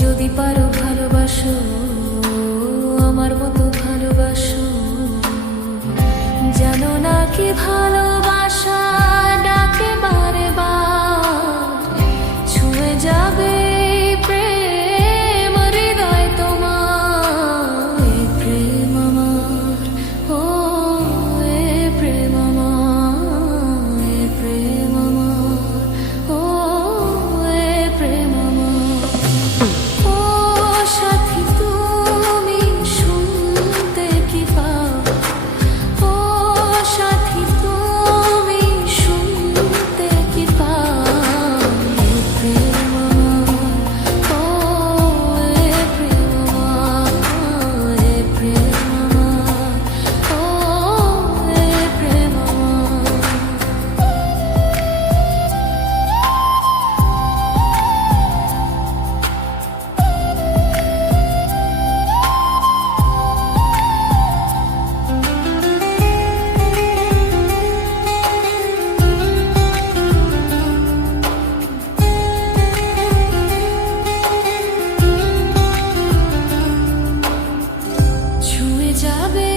যদি পারো ভালোবাসো। যাবে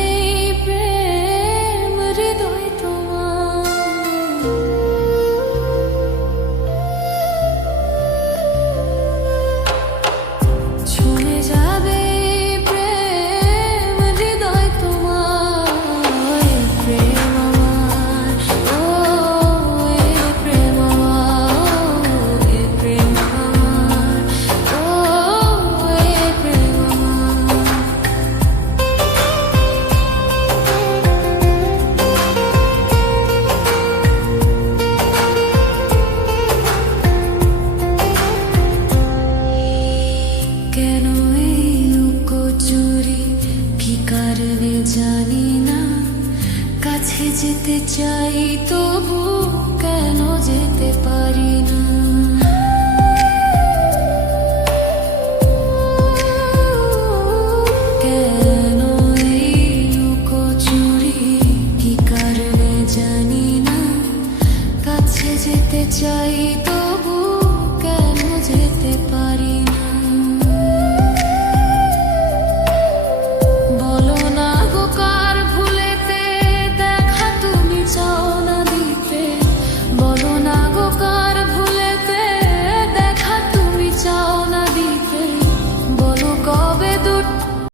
কারণে জানি না। কাছে যেতে চাই তবু কেন যেতে পারি না। যেতে চাই তো